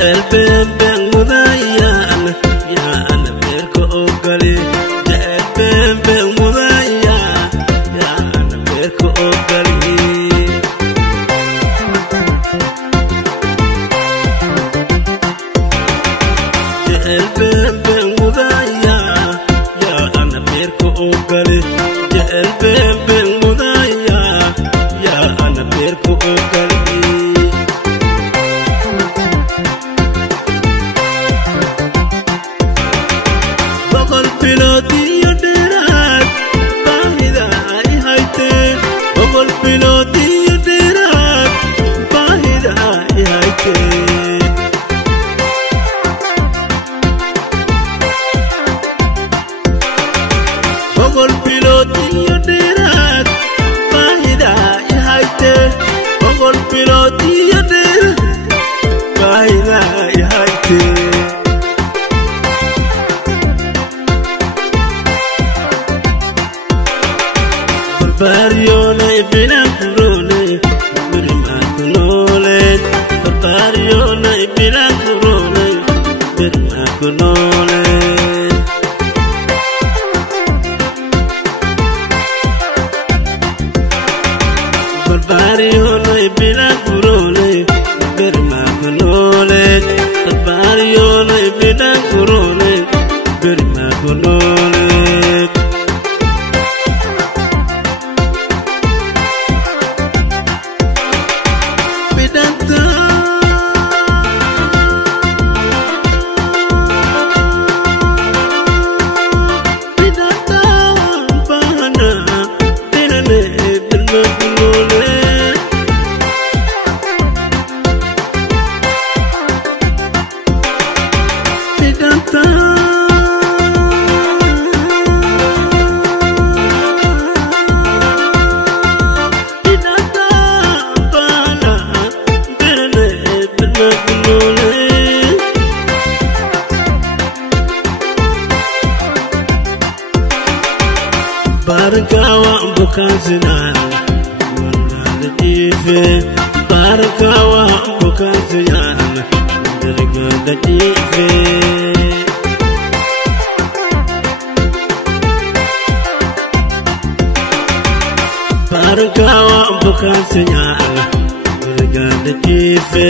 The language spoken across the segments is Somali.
البين مضيان يا أنا بيركو أوكالي البين مضيان يا أنا بيركو أوكالي البين مضيان يا أنا بيركو أوكالي البين مضيان يا أنا بيركو أوكالي Piloti yoderat, bahida ihaite. Bogol piloti yoderat, bahida ihaite. Bogol piloti yoderat, bahida ihaite. Bogol piloti yoderat, bahida ihaite. Barbariyone bilakurone birimakunole Barbariyone bilakurone birimakunole Barbariyone bilakurone birimakunole Barbariyone bilakurone birimakunole Barakawa bukan sinar, berada jiwe. Barakawa bukan sinar, berada jiwe. Barakawa bukan sinar, berada jiwe.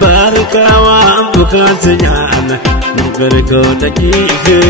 Barakawa bukan sinar, berada jiwe.